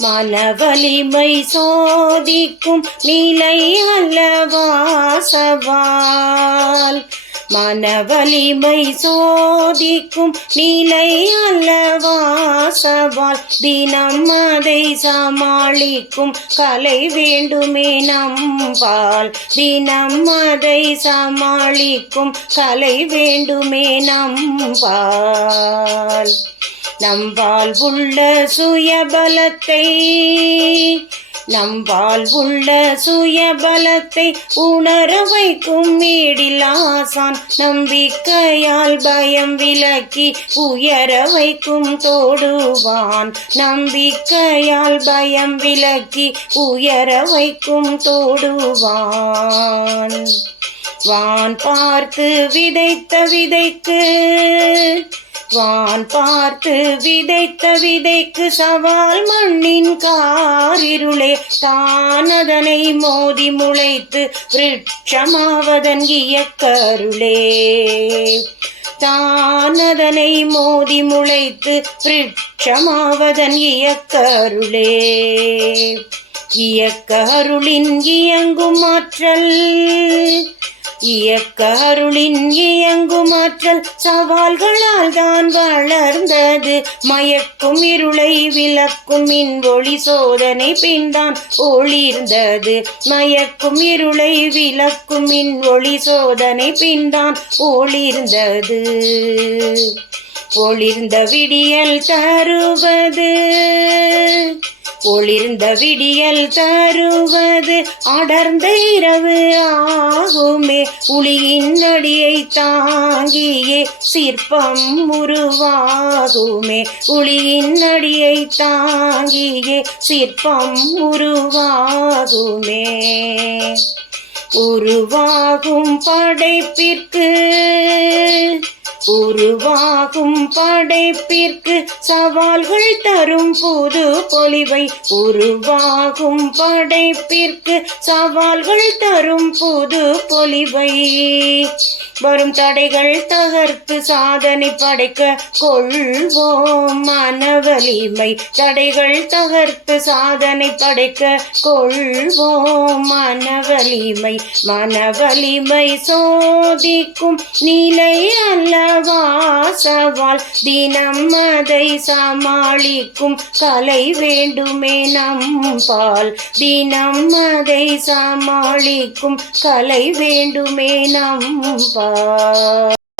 மனவலிமை சோதிக்கும் நிலை அல்லவா சவால். மனவலிமை சோதிக்கும் நிலை அல்லவா சவால். தினம் அதை சமாளிக்கும் கலை வேண்டுமே நம்பால். தினம் அதை சமாளிக்கும் கலை வேண்டுமே நம்பால். நம்பால் உள்ள சுயபலத்தை நம்பால் உள்ள சுயபலத்தை உணர வைக்கும் மேடிலாசான். நம்பிக்கையால் பயம் விலக்கி உயர வைக்கும் தோடுவான். நம்பிக்கையால் பயம் விலக்கி உயர வைக்கும் தோடுவான். வான் பார்த்து விதைத்த விதைக்கு வான் பார்த்து விதைத்த விதைக்கு சவால் மண்ணின் காரிருளே தான் அதனை மோதி முளைத்து விருட்சமாவதன் இயக்கருளே. தான் அதனை மோதி முளைத்து விருட்சமாவதன் இயக்கருளே. இயக்கருளின் இயங்கும் ஆற்றல் இயக்கருளின் இயங்கும் ஆற்றல் சவால்களால் தான் வளர்ந்தது. மயக்கும் இருளை விளக்கும் மின்ஒளி சோதனை பின்தான் ஒளிர்ந்தது. மயக்கும் இருளை விளக்கும் மின்ஒளி சோதனை பின்தான் ஒளிர்ந்தது. ஒளிர்ந்த விடியல் தருவது ஒளிர்ந்த விடியல் தருவது அடர்ந்த இரவு ஆகுமே. ஒளியின் அடியை தாங்கியே சிற்பம் உருவாகுமே. ஒளியின் அடியை தாங்கியே சிற்பம் உருவாகுமே. உருவாகும் படைப்பிற்கு உருவாகும் படைப்பிற்கு சவால்கள் தரும் புது பொலிவை. உருவாகும் படைப்பிற்கு சவால்கள் தரும் புது பொலிவை. வரும் தடைகள் தகர்த்து சாதனை படைக்க கொள்வோம் மனவலிமை. தடைகள் தகர்த்து சாதனை படைக்க கொள்வோம் மனவலிமை. மனவலிமை சோதிக்கும் நிலை அல்லவா சவால். தினம் அதை சமாளிக்கும் கலை வேண்டுமே நம்பால். தினம் அதை சமாளிக்கும் கலை வேண்டுமே நம்பால்.